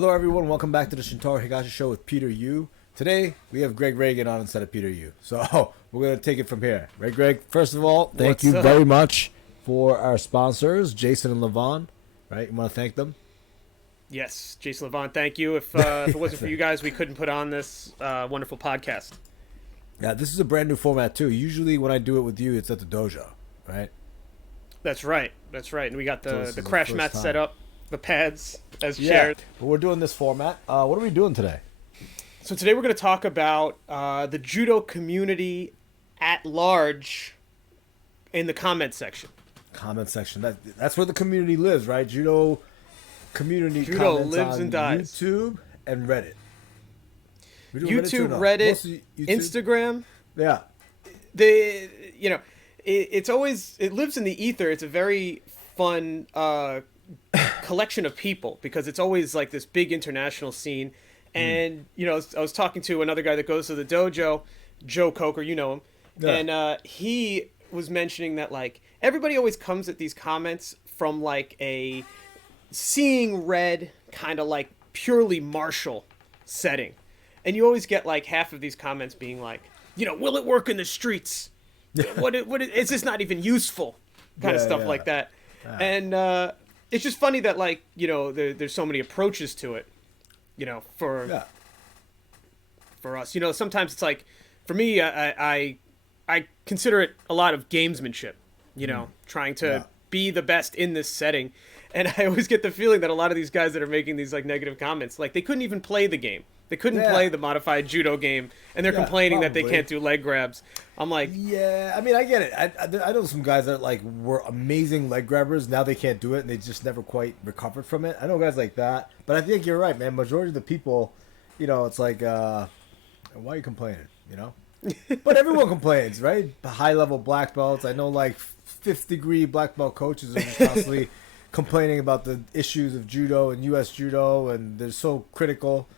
Hello, everyone. Welcome back to the Shintaro Higashi Show with Peter Yu. Today, we have Greg Reagan on instead of Peter Yu. So, we're going to take it from here. Right, Greg? First of all, thank you very much for our sponsors, Jason and Levon. Right? You want to thank them? Yes, Jason Levon, thank you. If it wasn't for you guys, we couldn't put on this wonderful podcast. Yeah, this is a brand new format, too. Usually, when I do it with you, it's at the dojo, right? That's right. And we got the crash mat set up, the pads as shared. But we're doing this format. What are we doing today? So today we're going to talk about the judo community at large in the comment section. Comment section. That's where the community lives, right? Judo community lives and dies. YouTube and Reddit. YouTube, Reddit, Instagram. Yeah. It lives in the ether. It's a very fun collection of people because it's always like this big international scene. And, I was talking to another guy that goes to the dojo, Joe Coker, you know him. Yeah. And he was mentioning that, like, everybody always comes at these comments from, like, a seeing red kind of, like, purely martial setting. And you always get, like, half of these comments being like, will it work in the streets? Is this not even useful? Kind of stuff like that. And it's just funny that, like, there's so many approaches to it. For us, sometimes it's like, for me, I consider it a lot of gamesmanship, trying to be the best in this setting. And I always get the feeling that a lot of these guys that are making these like negative comments, like they couldn't even play the game. They couldn't play the modified judo game, and they're complaining that they can't do leg grabs. I'm like, I mean, I get it. I know some guys that like were amazing leg grabbers. Now they can't do it, and they just never quite recovered from it. I know guys like that, but I think you're right, man. Majority of the people, it's like, why are you complaining? But everyone complains, right? High level black belts. I know like 5th degree black belt coaches are just constantly complaining about the issues of judo and U.S. judo, and they're so critical.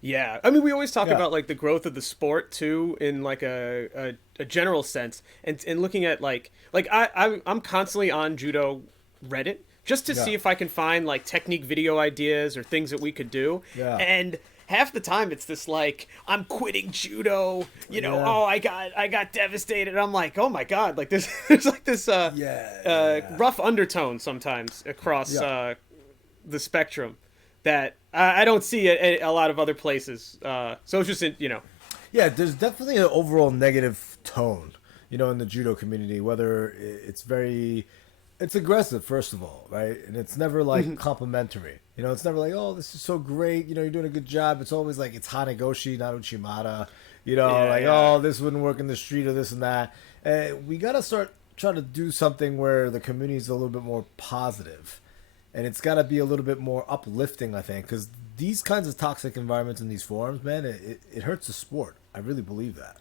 Yeah, I mean, we always talk about like the growth of the sport too, in like a general sense, and looking at like I'm constantly on judo Reddit just to see if I can find like technique video ideas or things that we could do, and half the time it's this like, I'm quitting judo, oh, I got devastated. I'm like, oh my god, like there's like this rough undertone sometimes across the spectrum that I don't see at a lot of other places. So it's just, Yeah, there's definitely an overall negative tone, in the judo community, whether it's aggressive, first of all, right? And it's never like complimentary. It's never like, oh, this is so great. You're doing a good job. It's always like, it's Hanegoshi, not Uchimata. Oh, this wouldn't work in the street or this and that. We got to start trying to do something where the community is a little bit more positive. And it's got to be a little bit more uplifting, I think, because these kinds of toxic environments in these forums, man, it hurts the sport. I really believe that,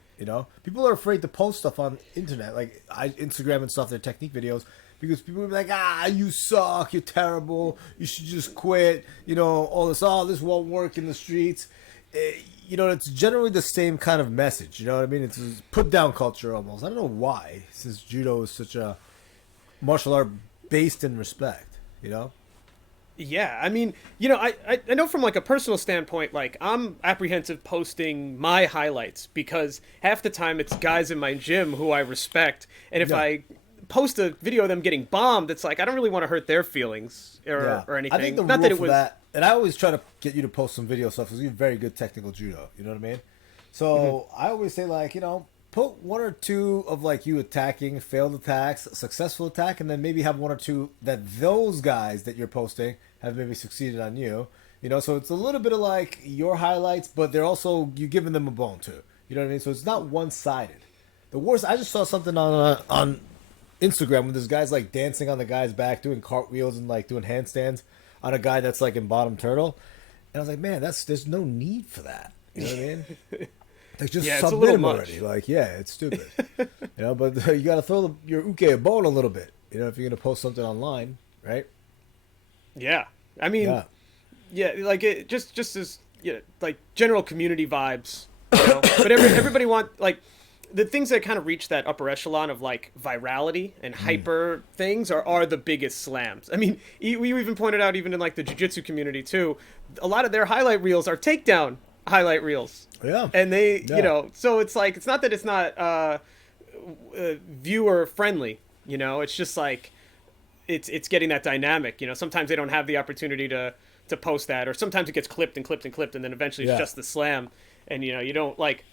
People are afraid to post stuff on internet, like Instagram and stuff, their technique videos, because people will be like, you suck, you're terrible, you should just quit, all this won't work in the streets. It's generally the same kind of message, you know what I mean? It's a put-down culture almost. I don't know why, since judo is such a martial art based in respect, Yeah, I mean, I know from like a personal standpoint, like I'm apprehensive posting my highlights because half the time it's guys in my gym who I respect, and if I post a video of them getting bombed, it's like I don't really want to hurt their feelings or anything. I think the Not rule that it for was that, and I always try to get you to post some video stuff because you're very good technical judo. You know what I mean? So I always say like, put one or two of like you attacking, failed attacks, successful attack, and then maybe have one or two that those guys that you're posting have maybe succeeded on you. So it's a little bit of like your highlights, but they're also you giving them a bone too. You know what I mean? So it's not one sided. The worst. I just saw something on Instagram when this guy's like dancing on the guy's back, doing cartwheels and like doing handstands on a guy that's like in bottom turtle, and I was like, man, there's no need for that. You know what I mean? Like, just submit him already. Like, it's stupid. But you got to throw your uke a bone a little bit. If you're going to post something online, right? Yeah. I mean, like it just as like general community vibes. But everybody want like the things that kind of reach that upper echelon of like virality and hyper things are the biggest slams. I mean, we even pointed out even in like the jiu-jitsu community too, a lot of their highlight reels are takedown highlight reels. Yeah. And they, you know, so it's like, it's not that it's not viewer friendly, you know, it's just like, it's getting that dynamic, you know, sometimes they don't have the opportunity to post that, or sometimes it gets clipped and clipped and clipped, and then eventually it's just the slam. And, you know, you don't like,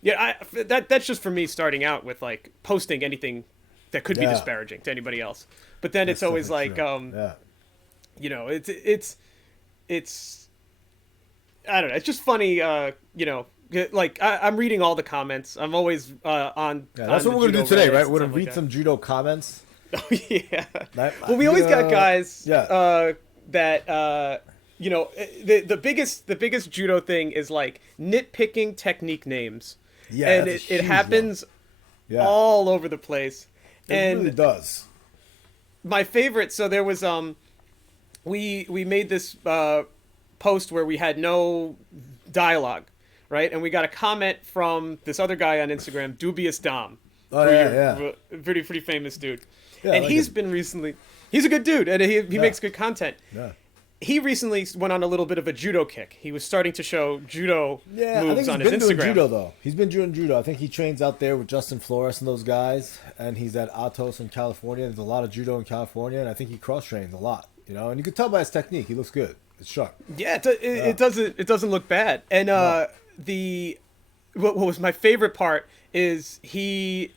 that's just for me starting out with like posting anything that could be disparaging to anybody else. But then it's always like, you know, it's I don't know. It's just funny, you know, like I'm reading all the comments. I'm always on. Yeah, that's on what we're gonna do today, right? We're gonna read like some judo comments. Oh yeah. Well, we always got guys that you know, the biggest judo thing is like nitpicking technique names. Yeah, and it happens all over the place. It really does. My favorite. So there was we made this post where we had no dialogue, right? And we got a comment from this other guy on Instagram, Dubious Dom. Oh yeah. Pretty famous dude. Yeah, and like he's been recently. He's a good dude, and he makes good content. Yeah. He recently went on a little bit of a judo kick. He was starting to show judo moves on his Instagram. He's been doing judo, though. He's been doing judo. I think he trains out there with Justin Flores and those guys, and he's at Atos in California. There's a lot of judo in California, and I think he cross-trains a lot, you know? And you can tell by his technique. He looks good. It's sharp. Yeah, it doesn't look bad. And what was my favorite part is he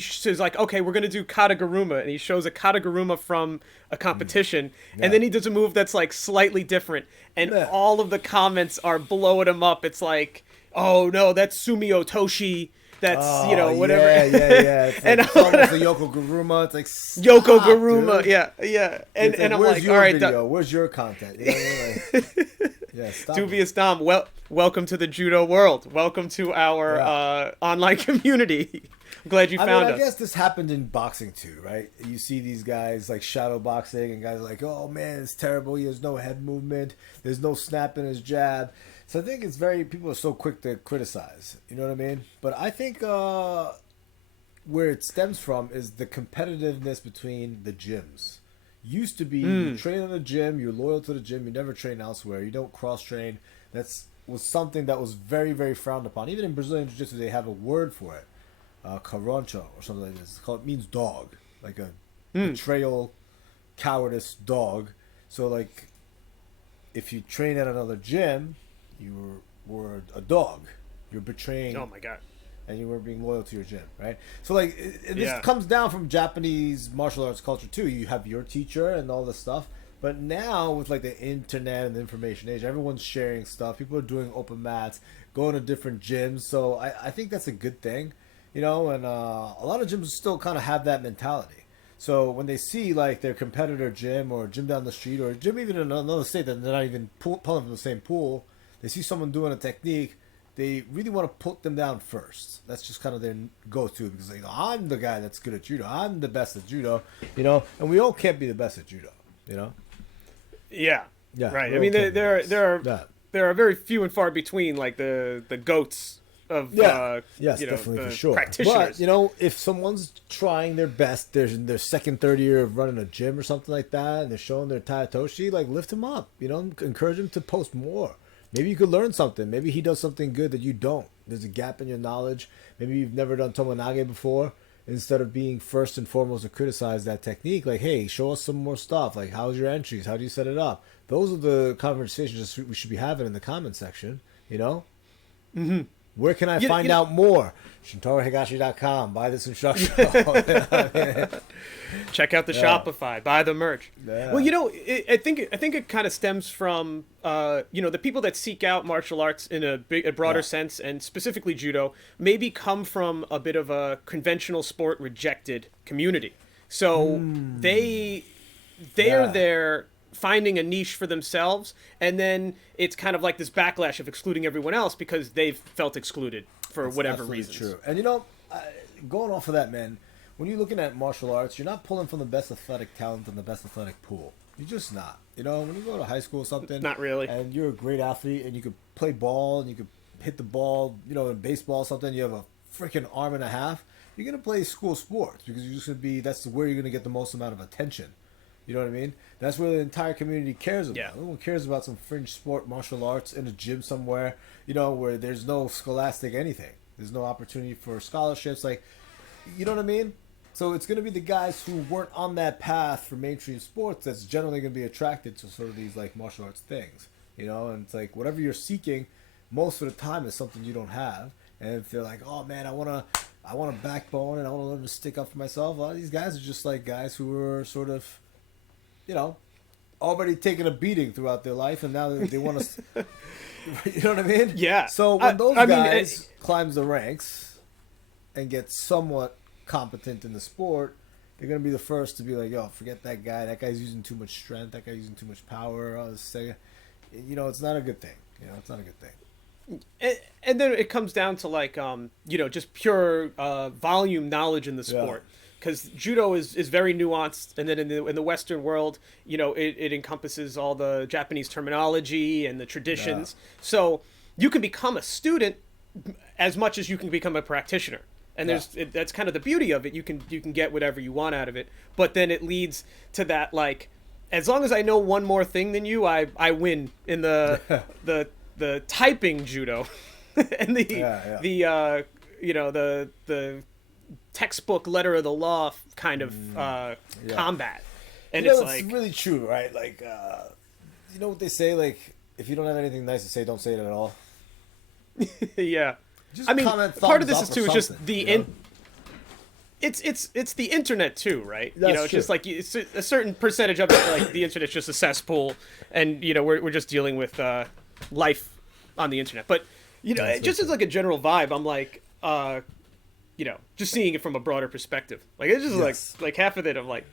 says like, okay, we're gonna do kataguruma, and he shows a kataguruma from a competition, and then he does a move that's like slightly different, and all of the comments are blowing him up. It's like, oh no, that's Sumio Toshi. That's, you know, whatever. Yeah. It's, like, and it's almost a Yoko Guruma. It's like, Yoko Guruma, dude. yeah. And I'm where's like, your all right, video? Where's your content? You know what I mean? Like, yeah, stop. Dubious Dom, welcome to the judo world. Welcome to our online community. I'm glad you found us. I guess this happened in boxing too, right? You see these guys like shadow boxing, and guys are like, oh man, it's terrible. He has no head movement. There's no snap in his jab. So I think it's people are so quick to criticize. You know what I mean? But I think where it stems from is the competitiveness between the gyms. Used to be you train in a gym, you're loyal to the gym, you never train elsewhere, you don't cross train. Was something that was very, very frowned upon. Even in Brazilian Jiu-Jitsu, they have a word for it. Caroncho or something like this. It means dog, like a betrayal, cowardice dog. So like, if you train at another gym, you were a dog. You're betraying. Oh my god! And you were being loyal to your gym, right? So like, this comes down from Japanese martial arts culture too. You have your teacher and all this stuff. But now with like the internet and the information age, everyone's sharing stuff. People are doing open mats, going to different gyms. So I think that's a good thing. You know, and a lot of gyms still kind of have that mentality. So when they see like their competitor gym or gym down the street or a gym even in another state that they're not even pulling from the same pool, they see someone doing a technique, they really want to put them down first. That's just kind of their go-to because you know, I'm the guy that's good at judo. I'm the best at judo, you know, and we all can't be the best at judo, you know. Yeah. Right. I mean, there are very few and far between like the goats. Yes, you know, definitely for sure. Practitioners. But you know, if someone's trying their best, they're in their second, third year of running a gym or something like that, and they're showing their Tayatoshi, like lift him up. You know, encourage him to post more. Maybe you could learn something. Maybe he does something good that you don't. There's a gap in your knowledge. Maybe you've never done Tomonage before. Instead of being first and foremost to criticize that technique, like, hey, show us some more stuff. Like, how's your entries? How do you set it up? Those are the conversations we should be having in the comment section. You know. Mm-hmm. Where can I find out more? ShintaroHigashi.com. Buy this instruction. Check out the Shopify. Buy the merch. Yeah. Well, you know, I think it kind of stems from you know, the people that seek out martial arts in a broader sense, and specifically judo, maybe come from a bit of a conventional sport rejected community. So they are there finding a niche for themselves, and then it's kind of like this backlash of excluding everyone else because they've felt excluded for whatever reasons. True. And you know, going off of that, man, when you're looking at martial arts, you're not pulling from the best athletic talent and the best athletic pool. You're just not. You know, when you go to high school or something, not really, and you're a great athlete and you could play ball and you could hit the ball, you know, in baseball or something, you have a freaking arm and a half, you're gonna play school sports because you're just gonna be. That's where you're gonna get the most amount of attention. You know what I mean? That's where the entire community cares about. Yeah. No one cares about some fringe sport, martial arts in a gym somewhere. You know, where there's no scholastic anything. There's no opportunity for scholarships. Like, you know what I mean? So it's gonna be the guys who weren't on that path for mainstream sports that's generally gonna be attracted to sort of these like martial arts things. You know, and it's like whatever you're seeking, most of the time is something you don't have. And if they're like, oh man, I want a backbone and I want to learn to stick up for myself. A lot of these guys are just like guys who are sort of, you know, already taking a beating throughout their life, and now they want to. You know what I mean? Yeah. So when those guys climbs the ranks and get somewhat competent in the sport, they're gonna be the first to be like, "Yo, forget that guy. That guy's using too much strength. That guy's using too much power." All this thing. You know, it's not a good thing. You know, it's not a good thing. And then it comes down to like you know, just pure volume knowledge in the sport, because judo is very nuanced, and then in the Western world, you know, it encompasses all the Japanese terminology and the traditions. So you can become a student as much as you can become a practitioner, and that's kind of the beauty of it. You can get whatever you want out of it, but then it leads to that, like, as long as I know one more thing than you, I win in the typing judo and the you know, the textbook letter of the law kind of combat. And you know, it's like really true, right? Like you know what they say, like, if you don't have anything nice to say, don't say it at all. yeah. Just I mean, part of this is too is just the you know? It's the internet too, right? That's you know, it's true. just like it's a certain percentage of it, like the internet's just a cesspool, and you know, we're just dealing with life on the internet. But you know, just as like a general vibe, I'm like, you know, just seeing it from a broader perspective. Like it's just like half of it. I'm like,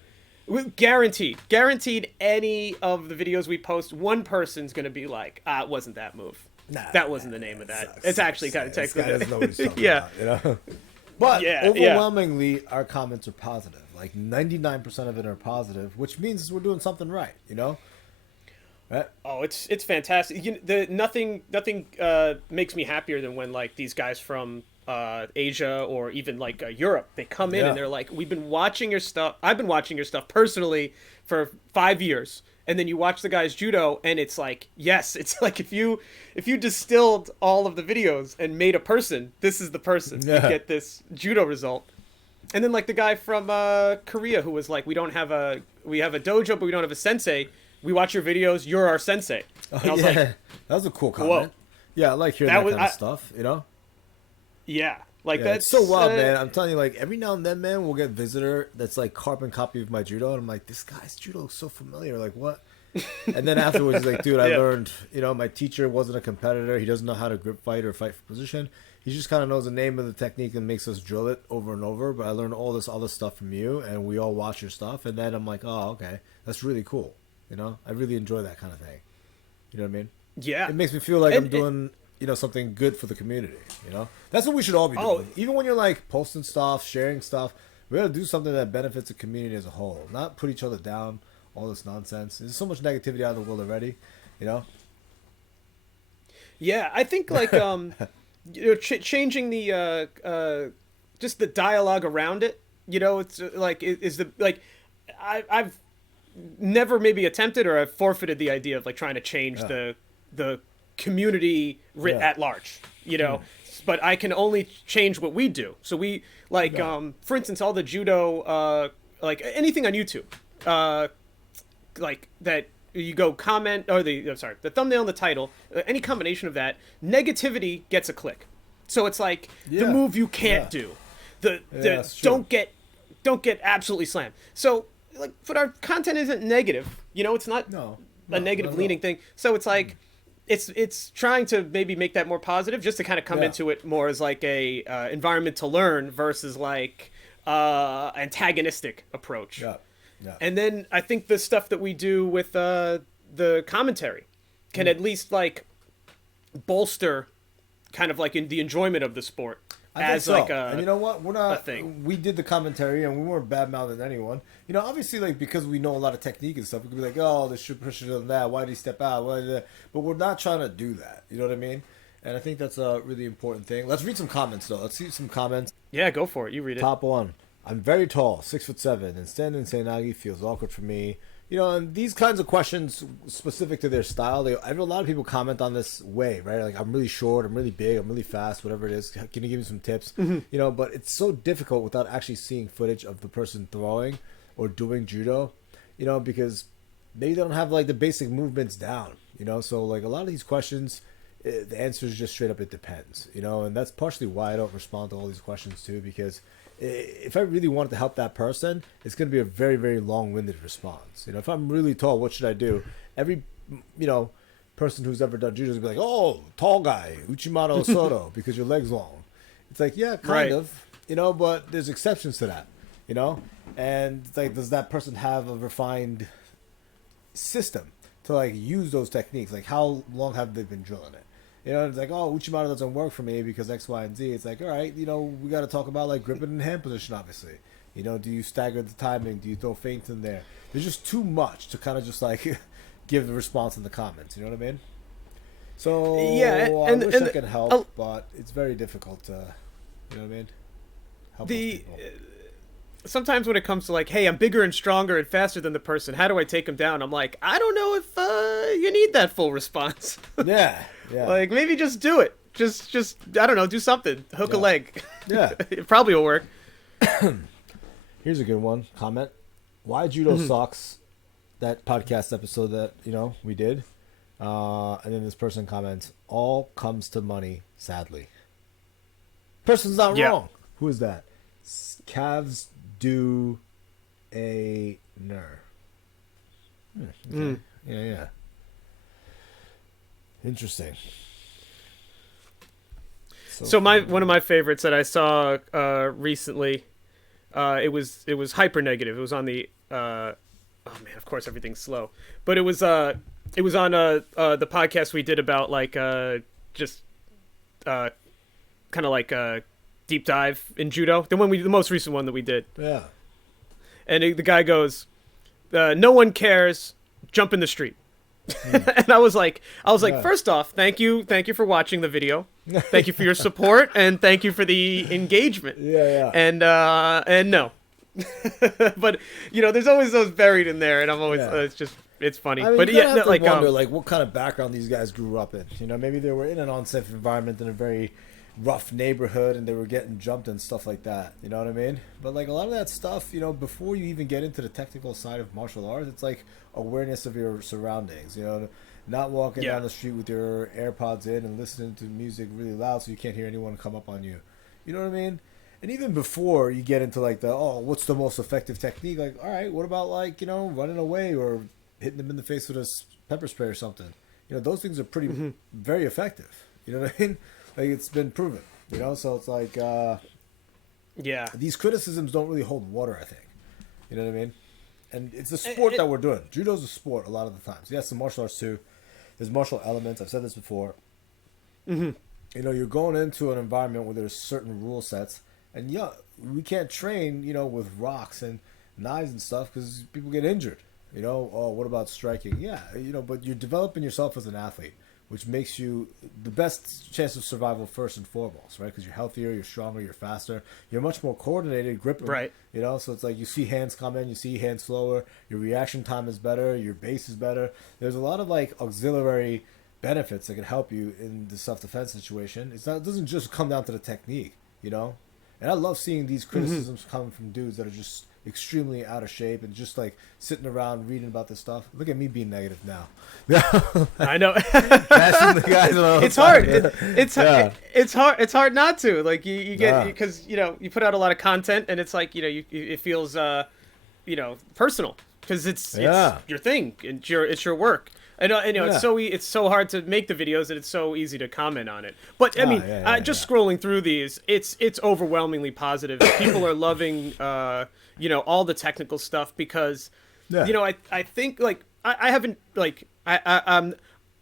guaranteed any of the videos we post, one person's gonna be like, it wasn't that move. Nah, that wasn't the name of that. Sucks, it's actually kind of This guy technically. doesn't know what he's talking Yeah. about, you know? But Yeah, overwhelmingly, our comments are positive. Like 99% of it are positive, which means we're doing something right, you know? Right? Oh, it's fantastic. Nothing makes me happier than when like these guys from Asia or even like Europe, they come in and they're like, we've been watching your stuff. I've been watching your stuff personally for 5 years. And then you watch the guy's judo, and it's like, yes, it's like if you distilled all of the videos and made a person, this is the person. You get this judo result. And then like the guy from Korea who was like, we have a dojo, but we don't have a sensei. We watch your videos. You're our sensei. And I was like, that was a cool comment. Whoa. Yeah, I like hearing that kind of stuff, you know? Yeah. Like It's that's so wild, man. I'm telling you, like, every now and then, man, we'll get a visitor that's like carbon copy of my judo, and I'm like, this guy's judo looks so familiar. Like, what? And then afterwards, he's like, dude, I learned, you know, my teacher wasn't a competitor. He doesn't know how to grip fight or fight for position. He just kind of knows the name of the technique and makes us drill it over and over. But I learned all this other stuff from you, and we all watch your stuff. And then I'm like, oh, okay, that's really cool. You know, I really enjoy that kind of thing. You know what I mean? Yeah. It makes me feel like I'm doing, you know, something good for the community. You know, that's what we should all be doing. Even when you're like posting stuff, sharing stuff, we gotta do something that benefits the community as a whole, not put each other down. All this nonsense. There's so much negativity out of the world already. You know. Yeah, I think like you know, changing the just the dialogue around it. You know, it's like is the like I've never maybe attempted, or I've forfeited the idea of like trying to change the community at large. You know, but I can only change what we do. So we like for instance, all the judo like anything on YouTube. Like that you go comment or the thumbnail and the title, any combination of that, negativity gets a click. So it's like the move you can't do, the don't get absolutely slammed. So like, but our content isn't negative, you know, it's not a negative leaning thing. So it's like it's trying to maybe make that more positive, just to kind of come into it more as like a environment to learn versus like antagonistic approach. Yeah. And then I think the stuff that we do with the commentary can at least like bolster kind of like in the enjoyment of the sport as like a and you know what, we're not thing. We did the commentary and we weren't bad mouthing anyone. You know, obviously, like, because we know a lot of technique and stuff, we could be like, oh, this should push it on that. Why did he step out? Why did that? But we're not trying to do that. You know what I mean? And I think that's a really important thing. Let's read some comments, though. Let's see some comments. Yeah, go for it. You read it. Top one. I'm very tall, 6'7", and standing in Seinagi feels awkward for me. You know, and these kinds of questions specific to their style, I have a lot of people comment on this way, right? Like, I'm really short, I'm really big, I'm really fast, whatever it is. Can you give me some tips? You know, but it's so difficult without actually seeing footage of the person throwing or doing judo, you know, because maybe they don't have, like, the basic movements down, you know? So, like, a lot of these questions, the answer is just straight up, it depends, you know? And that's partially why I don't respond to all these questions, too, because if I really wanted to help that person, it's going to be a very, very long-winded response. You know, if I'm really tall, what should I do? Every, you know, person who's ever done judo is going to be like, oh, tall guy, Uchimata Soto, because your leg's long. It's like, yeah, kind of, you know, but there's exceptions to that, you know? And it's like, does that person have a refined system to, like, use those techniques? Like, how long have they been drilling it? You know, it's like, oh, Uchimata doesn't work for me because X, Y, and Z. It's like, all right, you know, we got to talk about, like, gripping and hand position, obviously. You know, do you stagger the timing? Do you throw feints in there? There's just too much to kind of just, like, give the response in the comments. You know what I mean? So, yeah, I wish I could help, but it's very difficult to, you know what I mean? Help those people. Sometimes when it comes to, like, hey, I'm bigger and stronger and faster than the person, how do I take them down? I'm like, I don't know if you need that full response. Yeah. Yeah. Like, maybe just do it. Just I don't know, do something. Hook a leg. Yeah. It probably will work. Here's a good one. Comment. Why Judo sucks? That podcast episode that, you know, we did. And then this person comments, all comes to money, sadly. Person's not wrong. Who is that? Calves do a ner. Okay. Yeah. Interesting. So one of my favorites that I saw recently, it was hyper negative. It was on the oh man, of course everything's slow, but it was on the podcast we did about, like, just kind of like a deep dive in judo. The most recent one that we did. Yeah. And the guy goes, no one cares. Jump in the street. And I was like, first off, thank you for watching the video, thank you for your support, and thank you for the engagement. Yeah. And no, but you know, there's always those buried in there, and I'm always it's funny. I mean, but you yeah, have to like wonder, like, what kind of background these guys grew up in. You know, maybe they were in an unsafe environment in a very rough neighborhood, and they were getting jumped and stuff like that. You know what I mean? But, like, a lot of that stuff, you know, before you even get into the technical side of martial arts, it's like awareness of your surroundings. You know, not walking down the street with your AirPods in and listening to music really loud so you can't hear anyone come up on you. You know what I mean? And even before you get into, like, what's the most effective technique? Like, all right, what about, like, you know, running away or hitting them in the face with a pepper spray or something? You know, those things are pretty very effective. You know what I mean? Like, it's been proven, you know? So it's like, these criticisms don't really hold water, I think. You know what I mean? And it's a sport that we're doing. Judo's a sport a lot of the times. Yes, the martial arts too. There's martial elements. I've said this before. You know, you're going into an environment where there's certain rule sets. And, we can't train, you know, with rocks and knives and stuff because people get injured. You know, oh, what about striking? Yeah, you know, but you're developing yourself as an athlete, which makes you the best chance of survival first and foremost, right? Because you're healthier, you're stronger, you're faster, you're much more coordinated, gripping, right? You know, so it's like you see hands come in, you see hands slower, your reaction time is better, your base is better. There's a lot of, like, auxiliary benefits that can help you in the self-defense situation. It doesn't just come down to the technique, you know? And I love seeing these criticisms coming from dudes that are just extremely out of shape and just, like, sitting around reading about this stuff. Look at me being negative now. I know. Bashing the guys it's hard. It's hard not to. Like, you get, because, you know, you put out a lot of content and it's like, you know, it feels, you know, personal because it's your thing and it's your work. I know, it's so hard to make the videos and it's so easy to comment on it. But I mean, just scrolling through these, it's overwhelmingly positive. People are loving, you know, all the technical stuff because, you know, I think, like, I haven't, like, I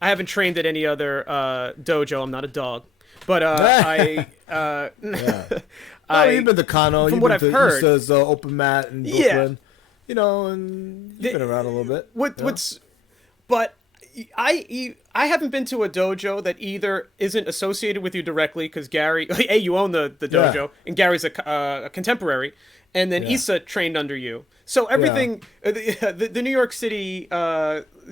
haven't trained at any other dojo. I'm not a dog, but you've been to Kano. From what I've heard, says open mat in Brooklyn. You know, and you've been around a little bit. But I haven't been to a dojo that either isn't associated with you directly because Gary, hey, you own the dojo, Yeah. and Gary's a contemporary, and then Yeah. Issa trained under you. So everything, the New York City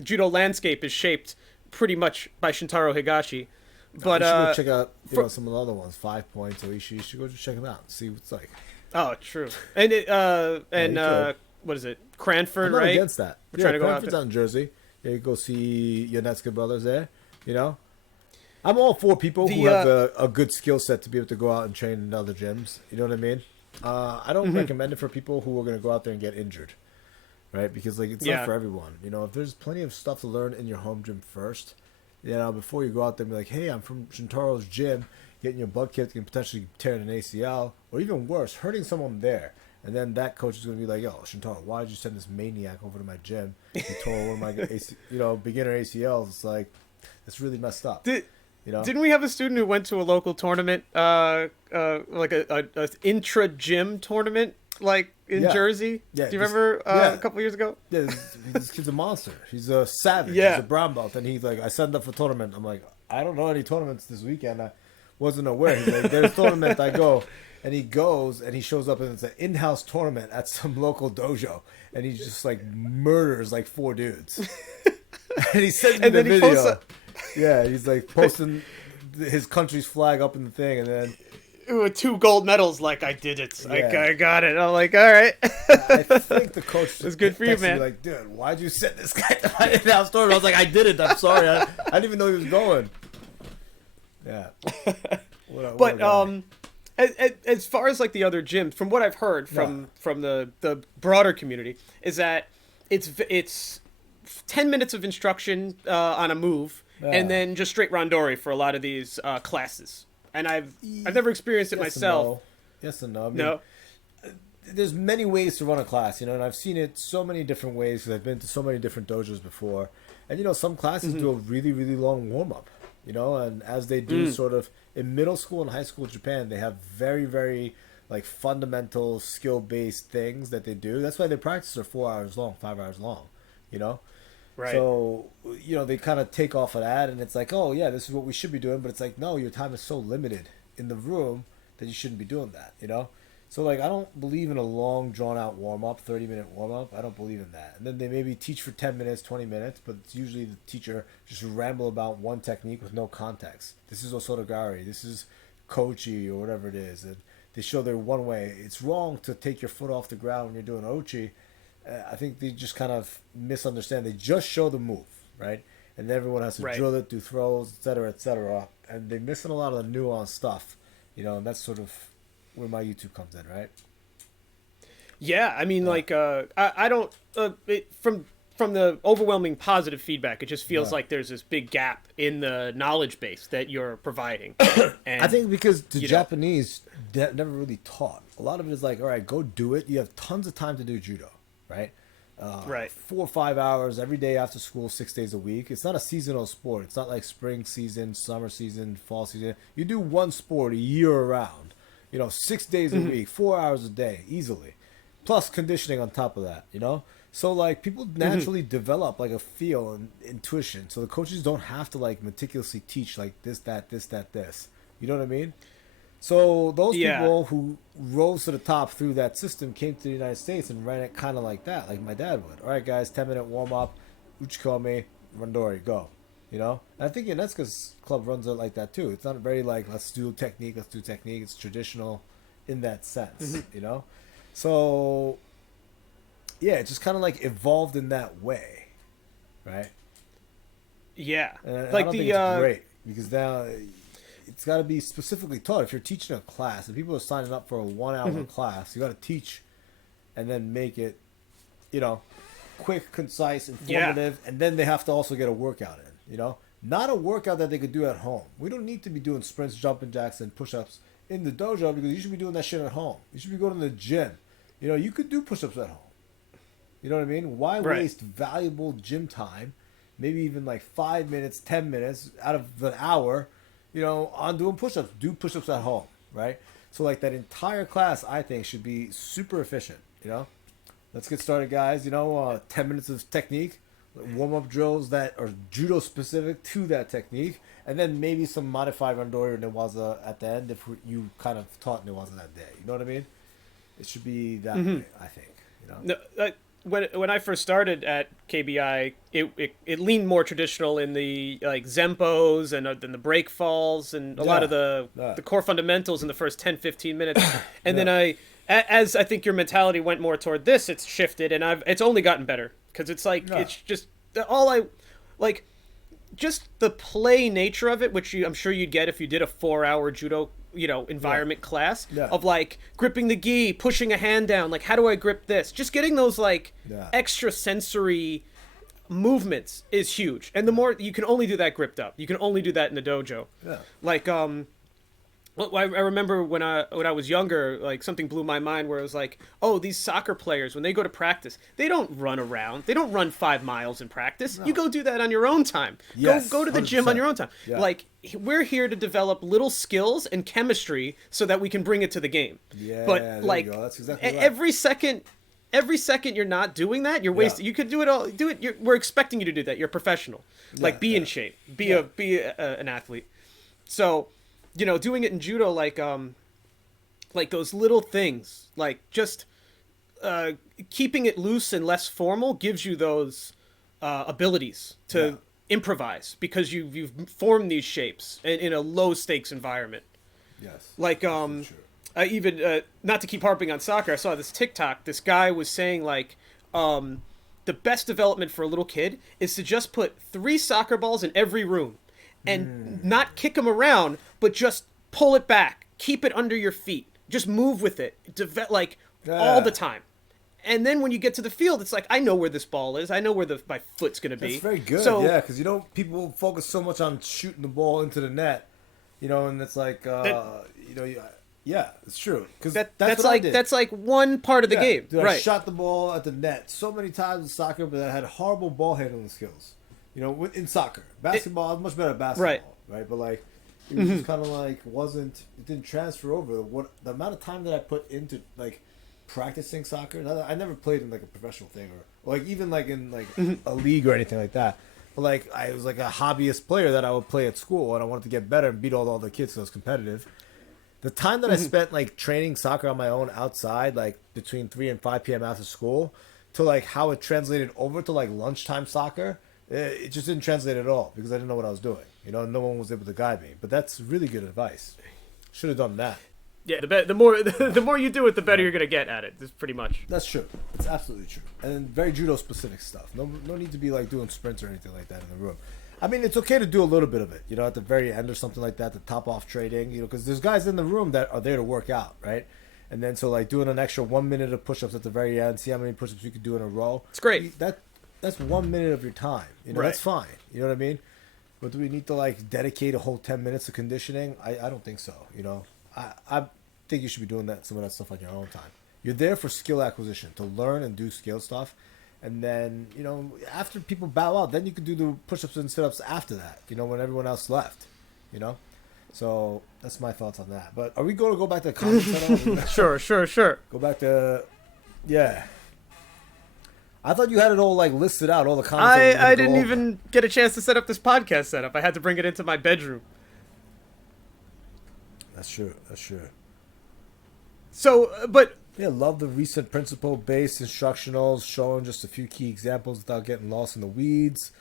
judo landscape is shaped pretty much by Shintaro Higashi. But you should go check out some of the other ones. 5 Points, Oishi. You should go just check them out and see what it's like. oh, true. And could. what is it? Cranford, I'm not right? against that. We're trying to go out Cranford's there. out in Jersey. Yeah, you go see Yonetsuka brothers there. You know, I'm all for people who have a good skill set to be able to go out and train in other gyms. You know what I mean? I don't recommend it for people who are going to go out there and get injured, right? Because like it's not for everyone. You know, if there's plenty of stuff to learn in your home gym first, you know, before you go out there and be like, hey, I'm from Shintaro's gym, getting your butt kicked and potentially tearing an ACL, or even worse, hurting someone there. And then that coach is going to be like, yo, Shintaro, why did you send this maniac over to my gym? He tore one of my beginner ACLs. It's like, it's really messed up. Didn't we have a student who went to a local tournament, like a intra gym tournament, like in Jersey? Yeah, do you remember a couple years ago? Yeah, this kid's a monster. He's a savage. Yeah. He's a brown belt, and he's like, I signed up for tournament. I'm like, I don't know any tournaments this weekend. I wasn't aware. He's like, there's a tournament. I go, and he goes, and he shows up, and it's an in-house tournament at some local dojo, and he just like murders like 4 dudes. And he sends me the video. Yeah, he's like posting his country's flag up in the thing, and then with 2 gold medals, like I did it. Yeah. I got it. I'm like, all right. I think the coach It's good for you, texted man. me like, dude, why'd you send this guy to my in-house tournament? I was like, I did it. I'm sorry. I didn't even know he was going. Yeah. What a guy. As far as like the other gyms, from what I've heard from the broader community, is that it's 10 minutes of instruction on a move, and then just straight randori for a lot of these classes. And I've never experienced it myself. Yes and no. I mean, No. There's many ways to run a class, you know, and I've seen it so many different ways because I've been to so many different dojos before. And, you know, some classes do a really, really long warm-up, you know, and as they do sort of in middle school and high school Japan, they have very, very, like, fundamental skill-based things that they do. That's why their practices are 4 hours long, 5 hours long, you know? Right. So, you know, they kind of take off of that, and it's like, oh, yeah, this is what we should be doing. But it's like, no, your time is so limited in the room that you shouldn't be doing that, you know? So, like, I don't believe in a long, drawn-out warm-up, 30-minute warm-up. I don't believe in that. And then they maybe teach for 10 minutes, 20 minutes, but it's usually the teacher just ramble about one technique with no context. This is Osotogari. This is Kochi or whatever it is. And they show their one way. It's wrong to take your foot off the ground when you're doing Ochi. I think they just kind of misunderstand. They just show the move, right? And then everyone has to drill it, do throws, etc., and they're missing a lot of the nuanced stuff, you know, and that's sort of where my YouTube comes in, right? Yeah, I mean, like, I don't, from the overwhelming positive feedback, it just feels like there's this big gap in the knowledge base that you're providing. And, I think because the Japanese never really taught. A lot of it is like, all right, go do it. You have tons of time to do judo, right? 4 or 5 hours every day after school, 6 days a week. It's not a seasonal sport. It's not like spring season, summer season, fall season. You do one sport a year around, you know, 6 days a week, 4 hours a day, easily. Plus conditioning on top of that, you know? So, like, people naturally develop, like, a feel and intuition. So the coaches don't have to, like, meticulously teach, like, this, that, this, that, this. You know what I mean? So those people who rose to the top through that system came to the United States and ran it kind of like that, like my dad would. All right, guys, 10-minute warm-up, uchikome, randori, go. You know? And I think Yonetsuka's club runs it like that, too. It's not very, like, let's do technique. It's traditional in that sense, you know? So, yeah, it just kind of, like, evolved in that way, right? Yeah. And like I don't think it's great because now it's got to be specifically taught. If you're teaching a class and people are signing up for a 1 hour class, you got to teach and then make it, you know, quick, concise, informative, and then they have to also get a workout in, you know? Not a workout that they could do at home. We don't need to be doing sprints, jumping jacks, and push-ups in the dojo because you should be doing that shit at home. You should be going to the gym. You know, you could do push-ups at home. You know what I mean? Why waste valuable gym time, maybe even like 5 minutes, 10 minutes out of an hour, you know, on doing push-ups? Do push-ups at home, right? So, like, that entire class, I think, should be super efficient, you know? Let's get started, guys. You know, 10 minutes of technique. warm-up drills that are judo specific to that technique, and then maybe some modified randori or newaza at the end if you kind of taught newaza that day. You know what I mean? It should be that way, I think. You know? No, when I first started at KBI, it leaned more traditional in the like Zempos and then the break falls and a lot of the core fundamentals in the first 10-15 minutes. And then as I think your mentality went more toward this, it's shifted and it's only gotten better because it's like it's just just the play nature of it, which I'm sure you'd get if you did a 4-hour judo environment class of like gripping the gi, pushing a hand down, like how do I grip this, just getting those like extra sensory movements is huge. And the more you can only do that gripped up, you can only do that in the dojo. Like I remember when I was younger, like something blew my mind where it was like, oh, these soccer players, when they go to practice, they don't run around. They don't run 5 miles in practice. No. You go do that on your own time. Yes, go to the 100%. Gym on your own time. Yeah. Like, we're here to develop little skills and chemistry so that we can bring it to the game. Yeah, but like that's exactly right. Every second you're not doing that, you're wasting. You could do it all. We're expecting you to do that. You're a professional. Like, be in shape. Be an athlete. So, doing it in judo, like those little things, like just keeping it loose and less formal gives you those abilities to improvise because you've formed these shapes in a low stakes environment. Yes. Like I even not to keep harping on soccer, I saw this TikTok. This guy was saying like the best development for a little kid is to just put 3 soccer balls in every room. And not kick them around, but just pull it back. Keep it under your feet. Just move with it. All the time. And then when you get to the field, it's like, I know where this ball is. I know where my foot's going to be. That's very good, because, people focus so much on shooting the ball into the net, and it's like, it's true. Because that's what I did. That's like one part of the game. Dude, right. I shot the ball at the net so many times in soccer, but I had horrible ball handling skills. In soccer, basketball, I was much better at basketball, right? But like, it was just kind of like it didn't transfer over. The amount of time that I put into like practicing soccer, I never played in like a professional thing or like even like in like a league or anything like that. But like I was like a hobbyist player that I would play at school, and I wanted to get better and beat all the other kids, so I was competitive. The time that I spent like training soccer on my own outside, like between 3 and 5 p.m. after school, to like how it translated over to like lunchtime soccer. It just didn't translate at all because I didn't know what I was doing. No one was able to guide me. But that's really good advice. Should have done that. Yeah, the more you do it, the better you're gonna get at it. That's pretty much. That's true. It's absolutely true. And very judo specific stuff. No need to be like doing sprints or anything like that in the room. I mean, it's okay to do a little bit of it. At the very end or something like that, to top off trading. Because there's guys in the room that are there to work out, right? And then so like doing an extra 1 minute of push-ups at the very end. See how many push-ups you can do in a row. It's great. That's 1 minute of your time. Right. That's fine. You know what I mean? But do we need to like dedicate a whole 10 minutes to conditioning? I don't think so. I think you should be doing some of that stuff on your own time. You're there for skill acquisition, to learn and do skill stuff. And then, after people bow out, then you can do the push-ups and sit-ups after that, when everyone else left, So that's my thoughts on that. But are we going to go back to the comments? Sure. Go back to, I thought you had it all like listed out, all the comments. I didn't even get a chance to set up this podcast setup. I had to bring it into my bedroom. That's true. So, but love the recent principle-based instructionals showing just a few key examples without getting lost in the weeds.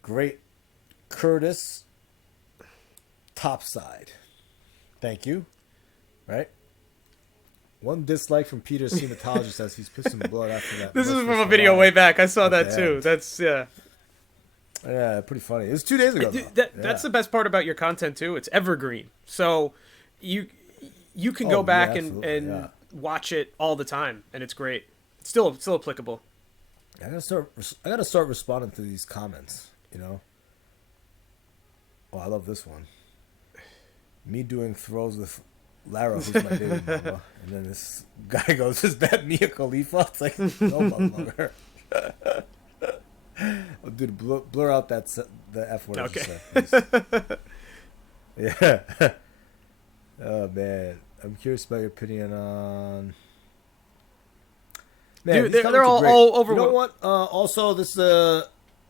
Great, Curtis. Topside. Thank you. Right. One dislike from Peter's hematologist as he's pissing blood after that. This is from a video way back. I saw that too. That's Yeah, pretty funny. It was 2 days ago. That's the best part about your content too. It's evergreen, so you can go back and watch it all the time, and it's great. It's still applicable. I gotta start responding to these comments. Oh, I love this one. Me doing throws with Lara, who's my baby mama, and then this guy goes, "Is that Mia Khalifa?" It's like, no, motherfucker. Oh, dude, blur out the F word. Okay. Yeah. Oh man, I'm curious about your opinion on. Man, dude, they're all over. You know what? Also, this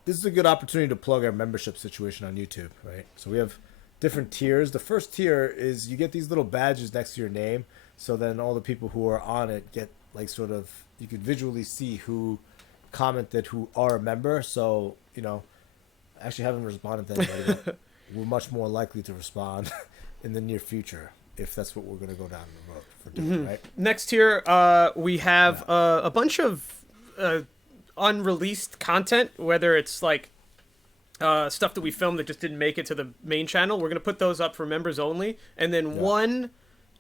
this is a good opportunity to plug our membership situation on YouTube, right? So we have different tiers. The first tier is you get these little badges next to your name, so then all the people who are on it get like sort of, you could visually see who commented, who are a member. So, you know, I actually haven't responded to anybody, but we're much more likely to respond in the near future if that's what we're going to go down the road for doing, right? Next tier, we have a bunch of unreleased content, whether it's like stuff that we filmed that just didn't make it to the main channel. We're going to put those up for members only. And then one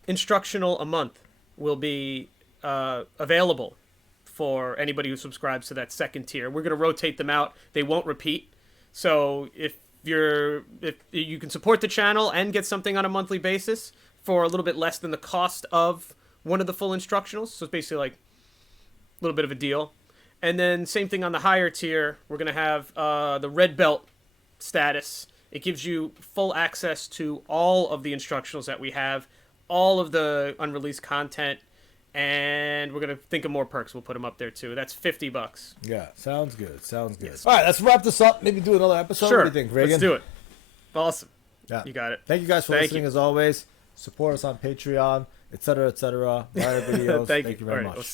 instructional a month will be available for anybody who subscribes to that second tier. We're going to rotate them out. They won't repeat. So if you can support the channel and get something on a monthly basis for a little bit less than the cost of one of the full instructionals. So it's basically like a little bit of a deal. And then same thing on the higher tier. We're going to have the red belt status. It gives you full access to all of the instructionals that we have, all of the unreleased content, and we're going to think of more perks. We'll put them up there too. That's $50. Yeah, sounds good. Sounds good. Yes. All right, let's wrap this up. Maybe do another episode. Sure. What do you think, Reagan? Let's do it. Awesome. Yeah. You got it. Thank you guys for listening as always. Support us on Patreon, etc., etc. Buy our videos. Thank you very All right. much.